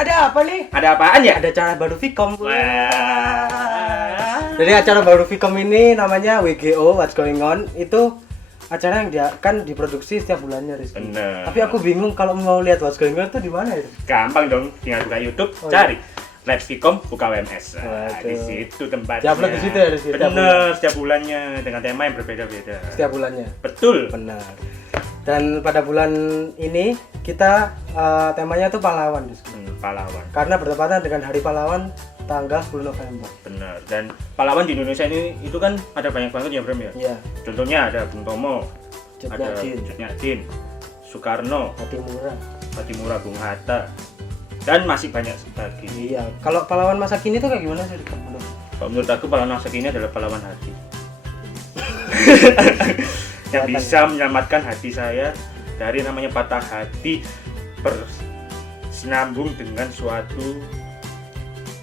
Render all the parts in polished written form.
ada apa nih? Ada apaan ya? Ada acara baru Vkom. Wah. Jadi acara baru Vkom ini namanya WGO, What's Going On. Itu acara yang dia kan diproduksi setiap bulannya, Rizky. Bener. Tapi aku bingung kalau mau lihat What's Going On itu di mana ya? Gampang dong, tinggal buka YouTube, cari Let's Vkom buka WMS. Nah, di situ tempatnya. Diupload di situ ya, di situ. Bener, setiap bulannya dengan tema yang berbeda-beda. Setiap bulannya. Betul. Benar. Dan pada bulan ini kita temanya tuh pahlawan, Rizky. Pahlawan. Karena bertepatan dengan Hari Pahlawan tanggal 10 November. Bener. Dan pahlawan di Indonesia ini itu kan ada banyak banget ya, Bram ya. Iya. Contohnya ada Bung Tomo, Cut ada Nyak Dien. Cut Nyak Dien, Soekarno, Patimura. Bung Hatta, dan masih banyak lagi. Iya. Kalau pahlawan masa kini tuh kayak gimana sih, Rizky? Kalau menurut aku pahlawan masa kini adalah pahlawan hati. Yang bisa menyelamatkan hati saya dari namanya patah hati bersinambung dengan suatu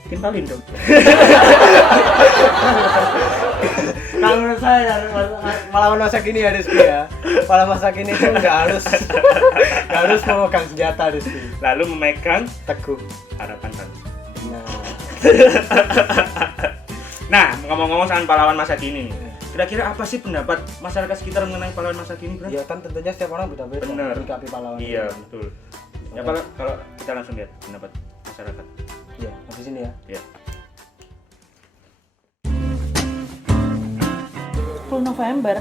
timpalin dong. Kalau menurut saya pahlawan masa kini ya, Rizky ya. Pahlawan masa kini itu nggak harus memegang senjata, Rizky. Lalu memegang Teguh harapan bangsa. Nah, Nah, ngomong-ngomong soal pahlawan masa kini, kira-kira apa sih pendapat masyarakat sekitar mengenai pahlawan masa kini, Bro? ya kan tentunya setiap orang beda-beda Bener. menyikapi pahlawan. Iya, ini. betul. Ya kalau kita langsung lihat pendapat masyarakat. Iya, habis ini ya. Ya. 10 November,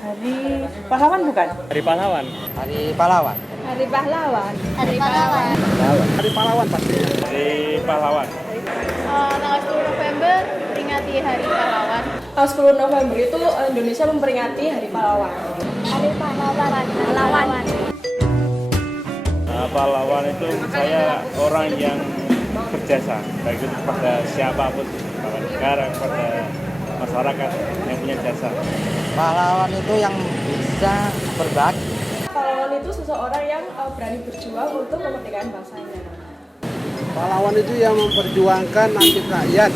Hari Pahlawan bukan? Hari Pahlawan. Hari Pahlawan. Hari Pahlawan. Hari Pahlawan. Hari Pahlawan pasti. Hari Pahlawan. Tanggal 10 November peringati Hari Pahlawan. Tanggal 10 November itu Indonesia memperingati Hari Pahlawan. Hari Pahlawan. Pahlawan. Pahlawan itu saya orang yang berjasa, baik itu kepada siapapun, kepada negara, kepada masyarakat yang punya jasa. Pahlawan itu yang bisa berbagi. Pahlawan itu seseorang yang berani berjuang untuk kemerdekaan bangsanya. Pahlawan itu yang memperjuangkan nasib rakyat,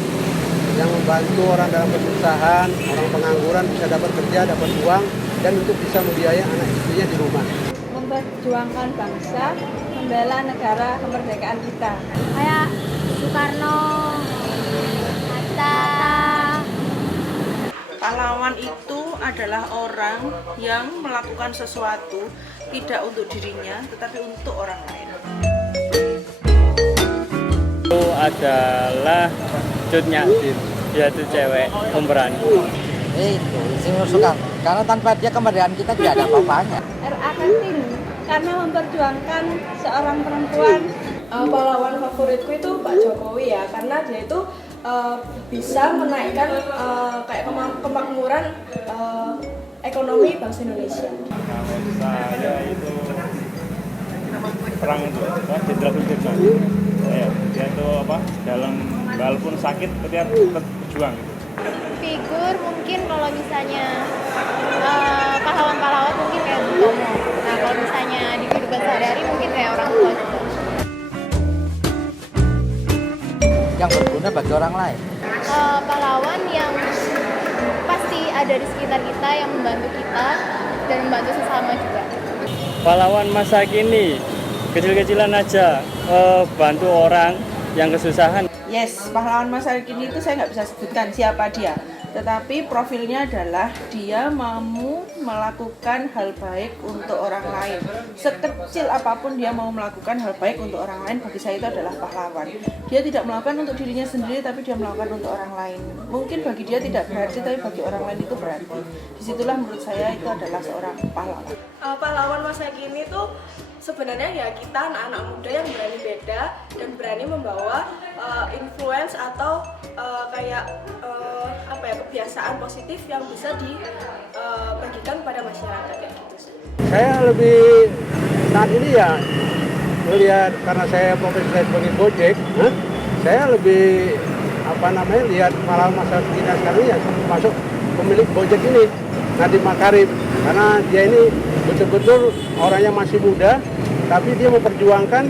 yang membantu orang dalam kesusahan, orang pengangguran bisa dapat kerja, dapat uang, dan untuk bisa membiayai anak istrinya di rumah. Memperjuangkan bangsa, membela negara kemerdekaan kita. Kayak Soekarno, Hatta. Pahlawan itu adalah orang yang melakukan sesuatu tidak untuk dirinya tetapi untuk orang lain. Itu adalah Cut Nyak Dien, dia itu cewek pemberani. Itu Insinyur Soekarno. Karena tanpa dia kemerdekaan kita tidak ada apa-apanya. R.A. Kartini karena memperjuangkan seorang perempuan. Pahlawan favoritku itu Pak Jokowi ya, karena dia itu bisa menaikkan kayak kemakmuran ekonomi bangsa Indonesia. Kalau saya itu perang itu, Jenderal Sudirman. Ya, dia itu dalam walaupun sakit dia tetap berjuang. Figur mungkin kalau misalnya pahlawan-pahlawan mungkin kayak Bung Tomo. Nah kalau misalnya di kehidupan sehari-hari mungkin kayak orang tua juga. Yang berguna bagi orang lain. Pahlawan yang pasti ada di sekitar kita yang membantu kita dan membantu sesama juga. Pahlawan masa kini kecil-kecilan aja bantu orang yang kesusahan. Yes, pahlawan masa kini itu saya nggak bisa sebutkan siapa dia, tetapi profilnya adalah dia mau melakukan hal baik untuk orang lain. Sekecil apapun dia mau melakukan hal baik untuk orang lain, bagi saya itu adalah pahlawan. Dia tidak melakukan untuk dirinya sendiri, tapi dia melakukan untuk orang lain. Mungkin bagi dia tidak berarti, tapi bagi orang lain itu berarti. Disitulah menurut saya itu adalah seorang pahlawan. Pahlawan masa kini tuh sebenarnya ya kita anak-anak muda yang berani beda dan berani membawa influence atau kebiasaan positif yang bisa dibagikan kepada masyarakat kayak gitu sih. Saya lebih saat ini ya melihat, karena saya profesi saya sebagai Gojek, saya lebih lihat pahlawan masa kini sekarang ya masuk pemilik Gojek ini, Nadiem Makarim, karena dia ini betul-betul orang yang masih muda, tapi dia memperjuangkan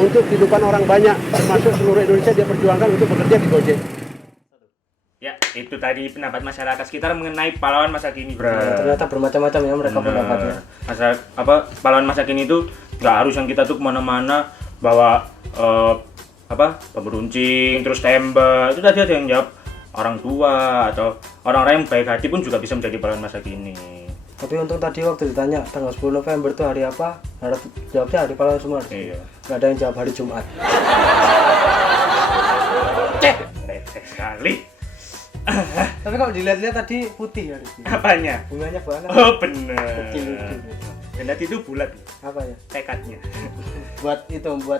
untuk kehidupan orang banyak, termasuk seluruh Indonesia dia perjuangkan untuk bekerja di Gojek. Ya, itu tadi pendapat masyarakat sekitar mengenai pahlawan masa kini, Bro. Ternyata bermacam-macam ya mereka pendapatnya. Pahlawan masa kini itu nggak harus yang kita tuh kemana-mana bawa pemeruncing, terus tembak, itu tadi ada yang jawab orang tua atau orang-orang yang baik hati pun juga bisa menjadi pahlawan masa kini. Tapi untuk tadi waktu ditanya tanggal 10 November itu hari apa, harap jawabnya hari pahlawan semua. Iya. Nggak ada yang jawab hari Jumat. Leceh sekali. Tapi kalau dilihat-lihat tadi putih ya. Apanya? Bunganya banget. Oh bener. Kecil. Dan tadi itu bulat Apa ya? tekadnya. Buat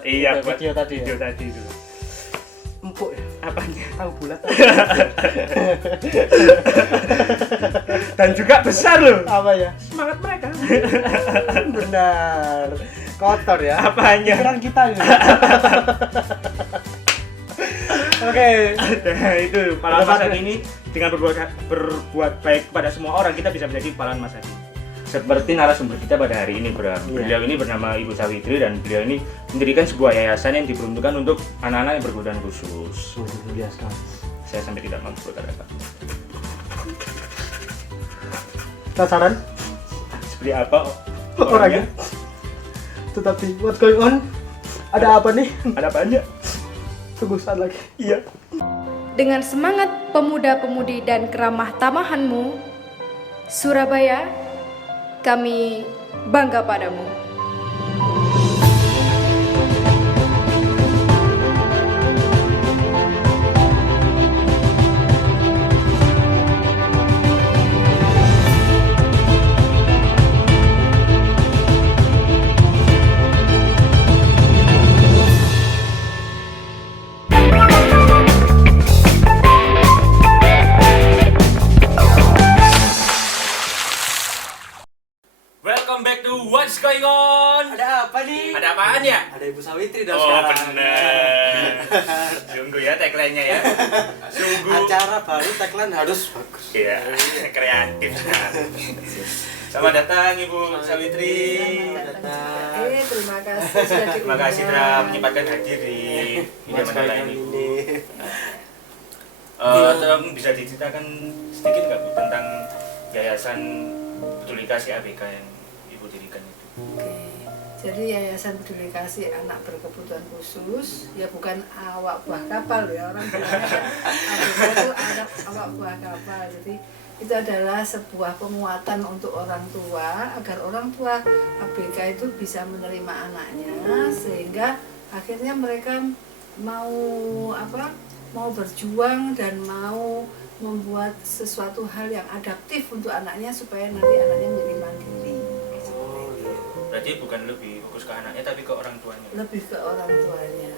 Iya, buat video tadi video ya. tadi itu. Empuk ya. Apanya? Tahu bulat. Dan juga besar loh. Apa ya? Semangat mereka. Benar. Kotor ya. Apanya? Pikiran kita ini. Oke. Nah, itu pahlawan masa kini dengan berbuat baik kepada semua orang kita bisa menjadi pahlawan masa kini. Seperti narasumber kita pada hari ini, Bram. Beliau ini bernama Ibu Sawitri dan beliau ini mendirikan sebuah yayasan yang diperuntukkan untuk anak-anak yang berkebutuhan khusus. Biasa. Saya sampai tidak mampu berkata-kata. Penasaran? Seperti apa Orangnya? Tetapi what's going on? Ada apa nih? Ada apa aja? Tunggu saat lagi. Iya. Dengan semangat pemuda-pemudi dan keramah tamahanmu, Surabaya, kami bangga padamu. Welcome back to What's Going On. Ada apa nih? Ada apaan ya? Ada Ibu Sawitri dong Oh sekarang. bener. Sungguh ya tagline-nya ya. Sungguh. Acara baru tagline harus bagus. Iya, kreatif sekali. Selamat datang Ibu Sawitri. Terima kasih sudah Terima kasih telah menyempatkan hadir di Media Mandala ini. Tolong bisa diceritakan sedikit nggak Bu tentang yayasan Peduli Kasih ABK yang Ibu dirikan itu? Oke, jadi Yayasan Peduli Kasih Anak Berkebutuhan Khusus ya bukan awak buah kapal ya, orang bilangnya kan ABK itu anak awak buah kapal. Jadi itu adalah sebuah penguatan untuk orang tua agar orang tua ABK itu bisa menerima anaknya sehingga akhirnya mereka mau berjuang dan mau membuat sesuatu hal yang adaptif untuk anaknya supaya nanti anaknya menjadi mandiri. Berarti bukan lebih fokus ke anaknya tapi ke orang tuanya. Lebih ke orang tuanya.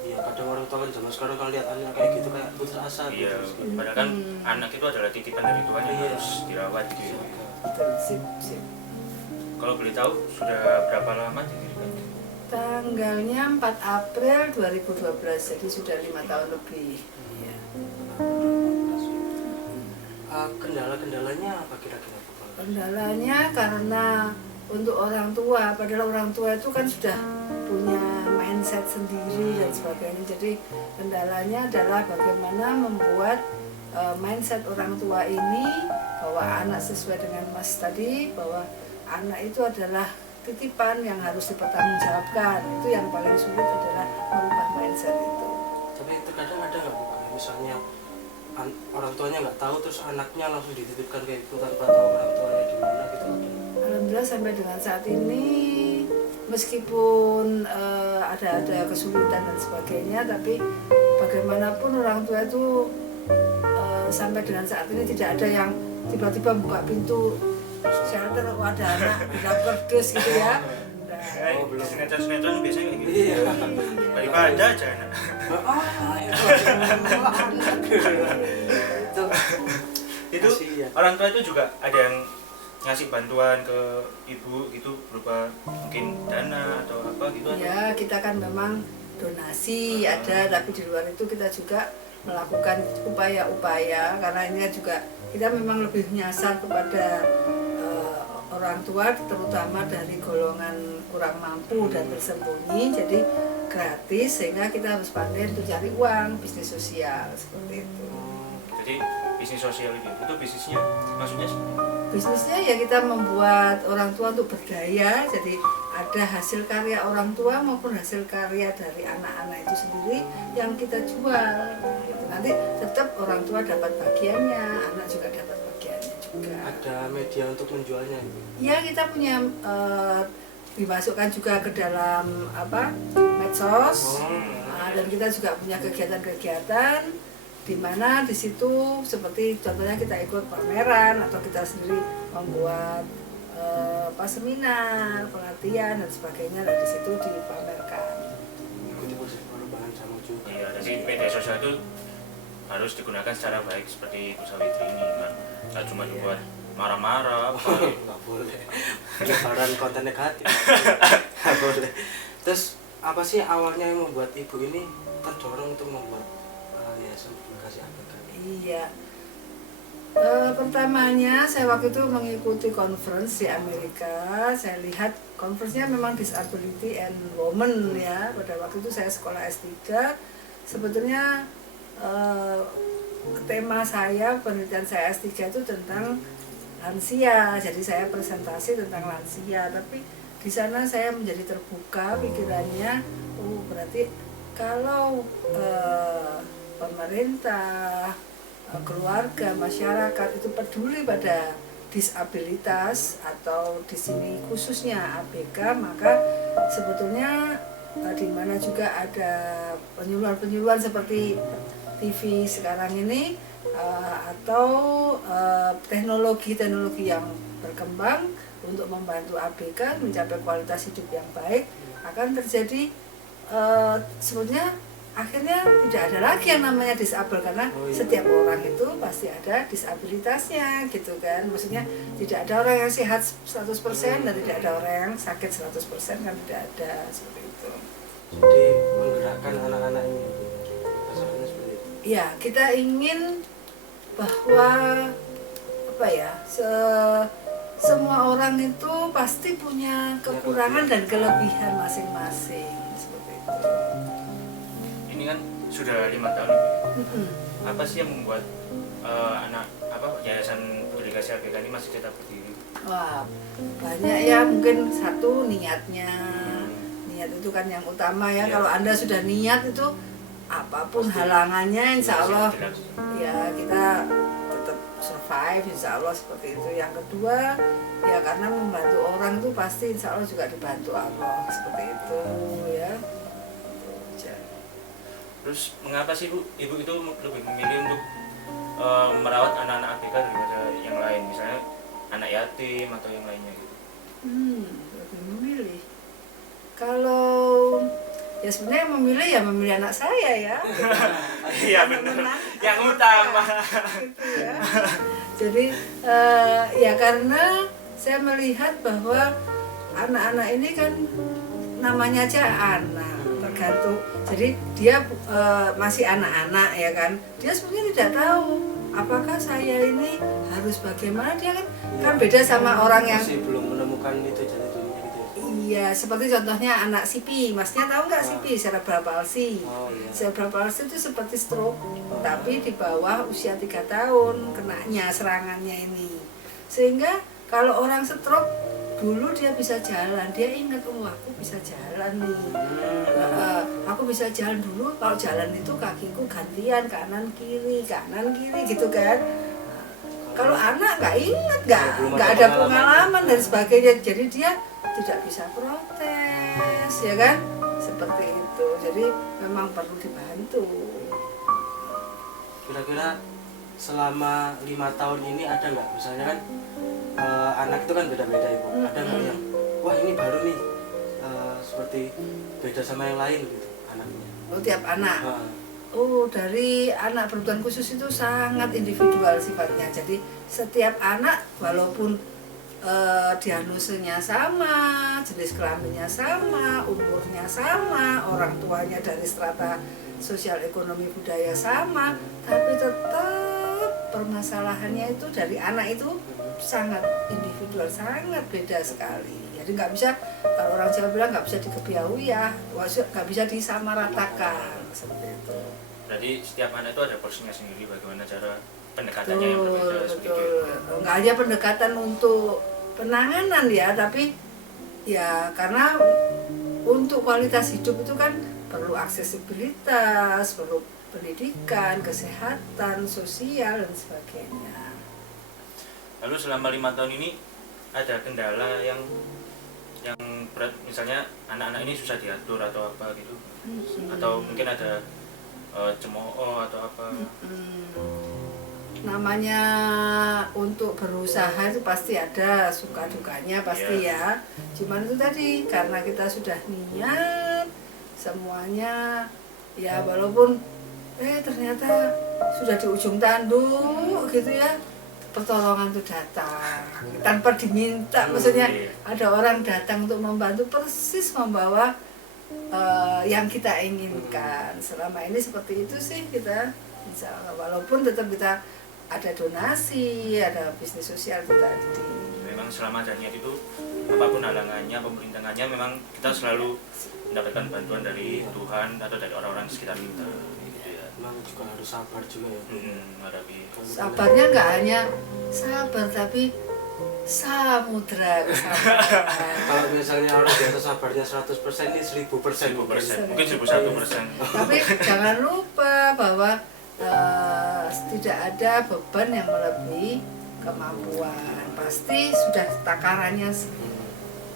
Iya, kadang orang tua kan zaman sekarang kalau lihat anak kayak gitu kayak putus asa. Iya, padahal kan anak itu adalah titipan dari Tuhan yang harus dirawat gitu. Sip. Kalau boleh tahu sudah berapa lama didirikan? Tanggalnya 4 April 2012, jadi sudah 5 tahun lebih. Ya. Kendala-kendalanya apa kira-kira? Kendalanya karena untuk orang tua, padahal orang tua itu kan sudah punya mindset sendiri dan sebagainya. Jadi kendalanya adalah bagaimana membuat mindset orang tua ini bahwa anak sesuai dengan Mas tadi, bahwa anak itu adalah titipan yang harus dipertanggungjawabkan. Itu yang paling sulit adalah merubah mindset itu. Tapi terkadang ada nggak Bu, misalnya orang tuanya nggak tahu terus anaknya langsung dititipkan kayak itu tanpa tahu orang tuanya di mana gitu? Alhamdulillah sampai dengan saat ini meskipun ada kesulitan dan sebagainya, tapi bagaimanapun orang tua itu sampai dengan saat ini tidak ada yang tiba-tiba buka pintu shelter ada anak udah kerdus gitu ya. Belum. Sinetron biasanya kayak gitu. Iya. Daripada aja anak. Itu orang tua itu juga ada yang ngasih bantuan ke ibu gitu berupa mungkin dana atau apa gitu. Ya, kita kan memang donasi ada, tapi di luar itu kita juga melakukan upaya-upaya karena ini juga kita memang lebih nyasar kepada orang tua terutama dari golongan kurang mampu dan tersembunyi, jadi gratis sehingga kita harus pandai untuk cari uang, bisnis sosial seperti itu. Jadi bisnis sosial itu bisnisnya maksudnya? Bisnisnya ya kita membuat orang tua untuk berdaya, jadi ada hasil karya orang tua maupun hasil karya dari anak-anak itu sendiri yang kita jual. Gitu. Nanti tetap orang tua dapat bagiannya, anak juga dapat bagiannya juga. Ada media untuk menjualnya? Ya, kita punya dimasukkan juga ke dalam medsos. Dan kita juga punya kegiatan-kegiatan di mana di situ seperti contohnya kita ikut pameran atau kita sendiri membuat seminar, pelatihan dan sebagainya, dan di situ dipamerkan. Ikuti proses perubahan sama juga. Iya, jadi media sosial itu harus digunakan secara baik seperti Ibu Sawitri ini kan. Nggak cuma buat marah-marah, nggak boleh. Penyebaran konten negatif. Nggak boleh. Terus apa sih awalnya yang membuat ibu ini terdorong untuk membuat yayasan edukasi ABK? Iya. Pertamanya saya waktu itu mengikuti conference di Amerika. Saya lihat conference-nya memang disability and women ya. Pada waktu itu saya sekolah S3. Sebetulnya tema saya, penelitian saya S3 itu tentang lansia. Jadi saya presentasi tentang lansia, tapi di sana saya menjadi terbuka pikirannya. Oh, berarti kalau pemerintah, keluarga, masyarakat itu peduli pada disabilitas atau di sini khususnya ABK, maka sebetulnya di mana juga ada penyuluhan-penyuluhan seperti TV sekarang ini atau teknologi-teknologi yang berkembang untuk membantu ABK mencapai kualitas hidup yang baik, akan terjadi sebetulnya akhirnya tidak ada lagi yang namanya disabel, karena setiap orang itu pasti ada disabilitasnya gitu kan. Maksudnya tidak ada orang yang sehat 100% dan tidak ada orang yang sakit 100%, kan tidak ada seperti itu. Jadi menggerakkan anak-anak ini, kasarnya seperti itu. Ya, kita ingin bahwa semua orang itu pasti punya kekurangan dan kelebihan masing-masing seperti itu. ini kan sudah 5 tahun Ibu. Apa sih yang membuat yayasan edukasi ABK ini masih tetap berdiri? Wah, banyak ya, mungkin satu niatnya. Niat itu kan yang utama ya. Kalau Anda sudah niat itu apapun halangannya insya Allah ya kita tetap survive, insya Allah seperti itu. Yang kedua ya karena membantu orang itu pasti insya Allah juga dibantu Allah, seperti itu ya. Terus mengapa sih Ibu itu lebih memilih untuk merawat anak-anak ABK daripada yang lain, misalnya anak yatim atau yang lainnya gitu? Lebih memilih. Kalau ya sebenarnya memilih anak saya ya. Iya benar. Yang utama. Gitu ya. Jadi ya karena saya melihat bahwa anak-anak ini kan namanya aja anak, tergantung. Jadi dia masih anak-anak ya kan. Dia sebenarnya tidak tahu apakah saya ini harus bagaimana. Dia kan beda sama orang yang masih belum menemukan itu jalan dirinya gitu ya. Iya, seperti contohnya anak CP. Masnya tahu nggak CP, cerebral palsy? Iya. Cerebral palsy itu seperti stroke, tapi di bawah usia 3 tahun kenanya serangannya ini. Sehingga kalau orang stroke dulu dia bisa jalan, dia ingat, oh aku bisa jalan nih, aku bisa jalan. Dulu kalau jalan itu kakiku gantian kanan kiri gitu kan. Kalau anak nggak ingat, nggak ada pengalaman dan sebagainya, jadi dia tidak bisa protes ya kan, seperti itu. Jadi memang perlu dibantu. Kira-kira selama 5 tahun ini ada nggak, misalnya kan anak itu kan beda-beda Ibu, ada nggak yang wah ini baru nih seperti beda sama yang lain gitu anaknya? Oh, tiap anak? Oh, dari anak berkebutuhan khusus itu sangat individual sifatnya. Jadi setiap anak walaupun diagnosenya sama, jenis kelaminnya sama, umurnya sama, orang tuanya dari strata sosial ekonomi budaya sama, tapi tetap permasalahannya itu dari anak itu sangat individual, sangat beda sekali. Jadi nggak bisa, kalau orang Jawa bilang nggak bisa dikebiahui ya, nggak bisa disamaratakan seperti itu. Berarti setiap anak itu ada porsinya sendiri, bagaimana cara pendekatannya yang berbeda. Betul. Nggak hanya pendekatan untuk penanganan ya, tapi Ya karena untuk kualitas hidup itu kan perlu aksesibilitas, perlu pendidikan, kesehatan, sosial dan sebagainya. Lalu selama 5 tahun ini ada kendala yang berat, misalnya anak-anak ini susah diatur atau apa gitu, atau mungkin ada cemooh atau apa? Namanya untuk berusaha itu pasti ada suka dukanya pasti ya. Cuman itu tadi karena kita sudah niat semuanya ya, walaupun ternyata sudah di ujung tanduk gitu ya, pertolongan itu datang tanpa diminta, maksudnya ada orang datang untuk membantu persis membawa yang kita inginkan. Selama ini seperti itu sih kita, insya Allah, walaupun tetap kita ada donasi, ada bisnis sosial itu tadi. Memang selama ada niat itu, apapun halangannya, pemerintahannya, memang kita selalu mendapatkan bantuan dari Tuhan atau dari orang-orang di sekitar kita. Memang juga harus sabar juga ya. Menghadapi. Sabarnya nggak hanya sabar tapi samudra kesabaran. Kalau misalnya orang biasa sabarnya 100%, ini 1000%. Mungkin 1001%. Tapi jangan lupa bahwa tidak ada beban yang melebihi kemampuan. Pasti sudah takarannya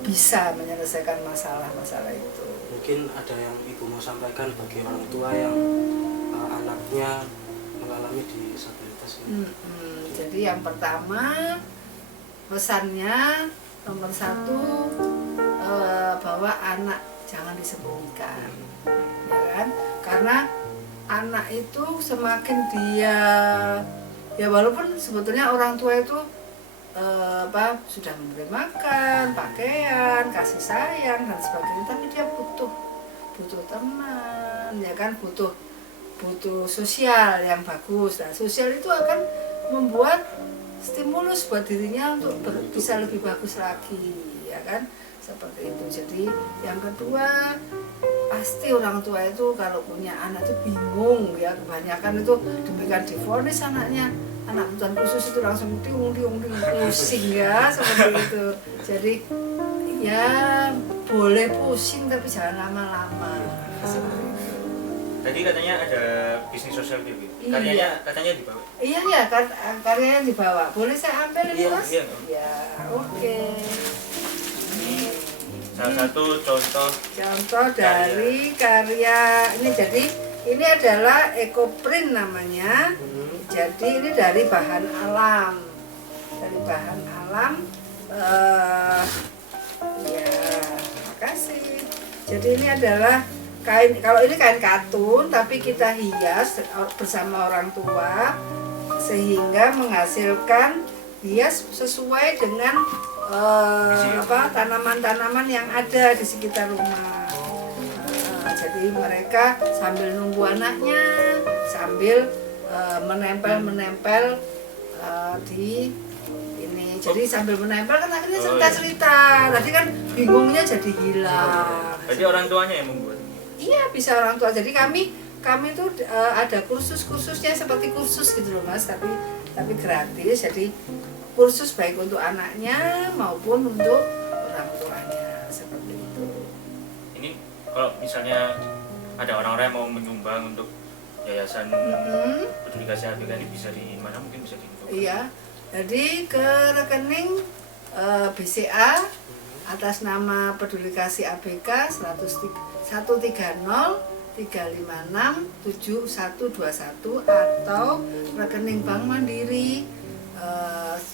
bisa menyelesaikan masalah-masalah itu. Mungkin ada yang Ibu mau sampaikan bagi orang tua yang anaknya mengalami disabilitas ini. Jadi yang pertama pesannya nomor 1 bahwa anak jangan disembunyikan, ya kan? Karena anak itu semakin dia ya, walaupun sebetulnya orang tua itu sudah memberi makan, pakaian, kasih sayang dan sebagainya, tapi dia butuh teman, ya kan, butuh sosial yang bagus. Dan sosial itu akan membuat stimulus buat dirinya untuk bisa lebih bagus lagi, ya kan, seperti itu. Jadi yang kedua, pasti orang tua itu kalau punya anak itu bingung ya, kebanyakan itu demikian divonis anaknya anak kebutuhan khusus itu langsung diung pusing ya, seperti itu. Jadi ya boleh pusing tapi jangan lama-lama, seperti itu. Tadi katanya ada bisnis sosial gitu. Katanya dibawa. Iya ya, karyanya dibawa. Boleh saya ambil ini, Mas? Iya. Ya, oke. Salah satu contoh dari karya ini. Jadi ini adalah ekoprint namanya. Jadi ini dari bahan alam. Ya, makasih. Jadi ini adalah kain, kalau ini kain katun tapi kita hias bersama orang tua sehingga menghasilkan hias sesuai dengan tanaman-tanaman yang ada di sekitar rumah. Jadi mereka sambil nunggu anaknya, sambil menempel di ini. Jadi sambil menempel kan akhirnya cerita-cerita. Tadi kan bingungnya jadi hilang. Jadi orang tuanya yang membuat. Iya, bisa orang tua. Jadi kami tuh ada kursus-kursusnya seperti kursus gitu loh, Mas, tapi gratis. Jadi kursus baik untuk anaknya maupun untuk orang tuanya, seperti itu. Ini kalau misalnya ada orang-orang yang mau menyumbang untuk yayasan peduli kasih ABK ini, bisa di mana, mungkin bisa diinfokan? Iya, jadi ke rekening BCA atas nama Peduli Kasih ABK 130-356-7121 atau rekening Bank Mandiri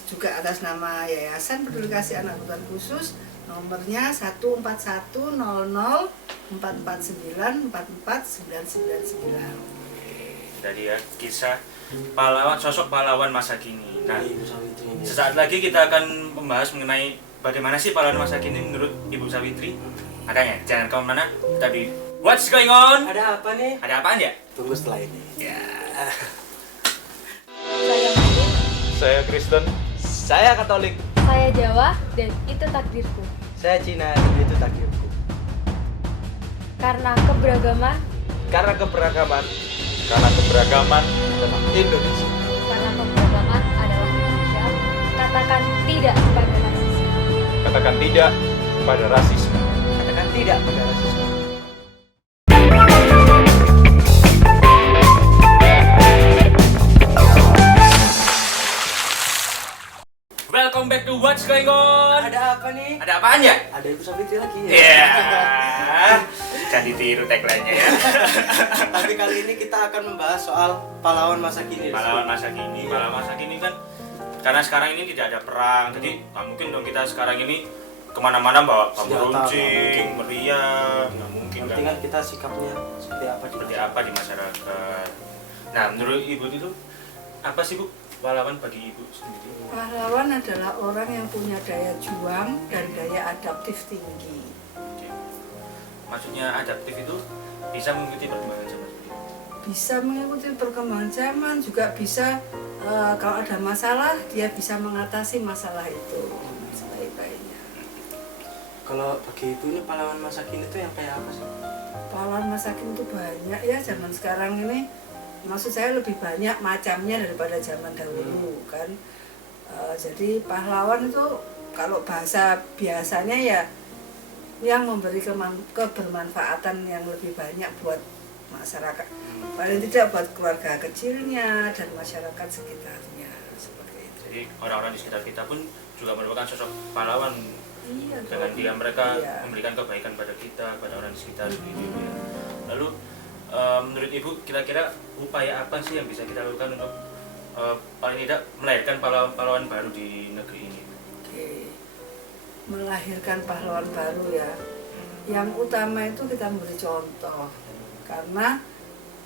juga atas nama Yayasan Peduli Kasih Anak Kebutuhan Khusus, nomornya 1410449449999. Tadi ya, kisah sosok pahlawan masa kini. Nah, sesaat lagi kita akan membahas mengenai bagaimana sih pahlawan masa kini menurut Ibu Sawitri. Makanya jangan kemana-mana, tetap di What's Going On. Ada apa nih? Ada apaan ya? Tunggu setelah ini. Ya. Saya Kristen. Saya Katolik. Saya Jawa dan itu takdirku. Saya Cina dan itu takdirku. Karena keberagaman. Karena keberagaman adalah Indonesia. Karena keberagaman adalah Indonesia. Katakan tidak pada rasisme. Katakan tidak pada rasisme. Katakan tidak pada rasisme. Welcome back to What's Going On. Ada apa nih? Ada apaan ya? Ada Ibu Savitri lagi ya? Iya. Jangan ditiru tagline-nya ya. Tapi kali ini kita akan membahas soal pahlawan masa kini. Pahlawan masa kini. Pahlawan masa kini kan karena sekarang ini tidak ada perang, jadi nggak mungkin dong kita sekarang ini kemana-mana bawa bambu runcing, meriam, nggak mungkin kan. Penting kan kita sikapnya seperti apa di masyarakat. Nah, menurut Ibu itu apa sih Bu pahlawan bagi Ibu sendiri? Pahlawan adalah orang yang punya daya juang dan daya adaptif tinggi. Oke. Maksudnya adaptif itu bisa mengikuti perkembangan zaman seperti itu? Bisa mengikuti perkembangan zaman, juga bisa kalau ada masalah dia bisa mengatasi masalah itu sebaik-baiknya. Kalau bagi Ibu ini pahlawan masa kini itu yang kayak apa sih? Pahlawan masa kini itu banyak ya zaman sekarang ini. Maksud saya lebih banyak macamnya daripada zaman dahulu kan. Jadi pahlawan itu kalau bahasa biasanya ya yang memberi kebermanfaatan yang lebih banyak buat masyarakat, paling tidak buat keluarga kecilnya dan masyarakat sekitarnya seperti itu. Jadi orang-orang di sekitar kita pun juga merupakan sosok pahlawan. Iya, dengan dia mereka iya. memberikan kebaikan pada kita, pada orang di sekitar gitu ya. Lalu menurut Ibu kira-kira upaya apa sih yang bisa kita lakukan untuk paling tidak melahirkan pahlawan baru di negeri ini? Oke. Melahirkan pahlawan baru ya. Yang utama itu kita memberi contoh. Karena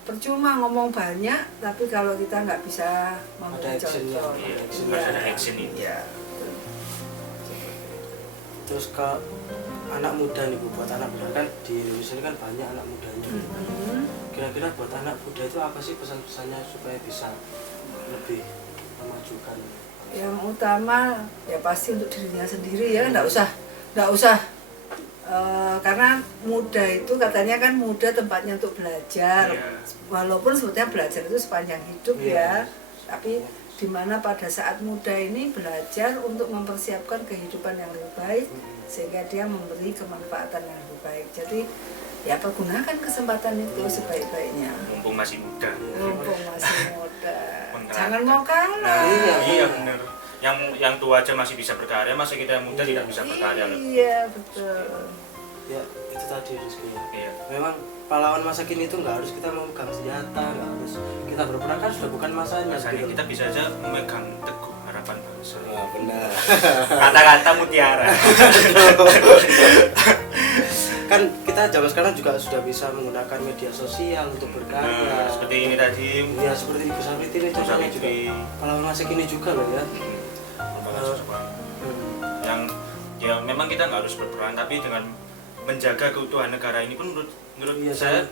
percuma ngomong banyak, tapi kalau kita nggak bisa memberi contoh. Harus ada action ini. Iya. Terus ke anak muda nih Bu, buat anak muda kan di Indonesia ini kan banyak anak mudanya. Kira-kira buat anak muda itu apa sih pesan-pesannya supaya bisa lebih memajukan? Yang utama ya pasti untuk dirinya sendiri ya, nggak usah. Karena muda itu katanya kan muda tempatnya untuk belajar, walaupun sebetulnya belajar itu sepanjang hidup ya, tapi dimana pada saat muda ini belajar untuk mempersiapkan kehidupan yang lebih baik sehingga dia memberi kemanfaatan yang lebih baik. Jadi ya pergunakan kesempatan itu sebaik-baiknya. Mumpung masih muda. Jangan mau kalah. Iya benar. Yang tua aja masih bisa berkarya, masa kita yang muda tidak bisa berkarya loh. Iya betul. Ya itu tadi Rizky. Iya. Memang pahlawan masa kini itu nggak harus kita memegang senjata, nggak harus kita berperang kan sudah bukan masanya. Kita bisa aja memegang teguh harapan bangsa. Benar. Kata-kata mutiara. Kan kita zaman sekarang juga sudah bisa menggunakan media sosial untuk berkarya. Seperti ini tadi. Ya seperti Ibu Savitri ini contohnya juga. Pahlawan masa kini juga loh ya. Yang ya memang kita nggak harus berperang, tapi dengan menjaga keutuhan negara ini pun menurut saya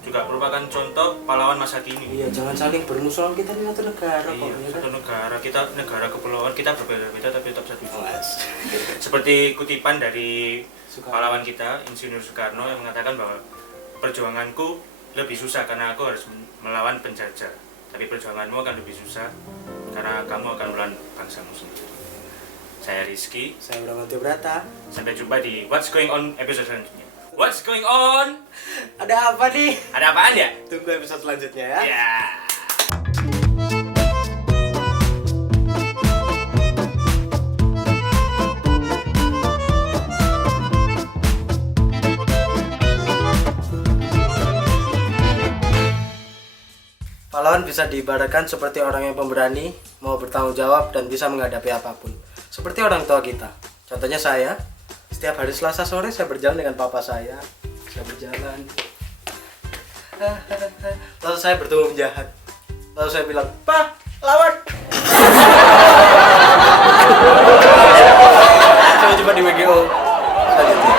juga merupakan contoh pahlawan masa kini. Iya, jangan saling bermusuhan, kita ini satu negara kok. Iya, satu negara, kita negara kepulauan, kita berbeda-beda tapi tetap satu tujuan. Seperti kutipan dari pahlawan kita, Insinyur Soekarno yang mengatakan bahwa perjuanganku lebih susah karena aku harus melawan penjajah, tapi perjuanganmu akan lebih susah karena kamu akan melawan bangsamu sendiri. Saya Rizky. Saya Bramantio Brata. Sampai jumpa di What's Going On episode selanjutnya. What's Going On? Ada apa nih? Ada apaan ya? Tunggu episode selanjutnya ya. Yeah. Pahlawan bisa diibaratkan seperti orang yang pemberani, mau bertanggung jawab dan bisa menghadapi apapun. Seperti orang tua kita. Contohnya saya, setiap hari Selasa sore saya berjalan dengan papa saya. Saya berjalan. Lalu saya bertemu penjahat. Lalu saya bilang, "Pak, lawan!" Sampai jumpa di WGO selanjutnya.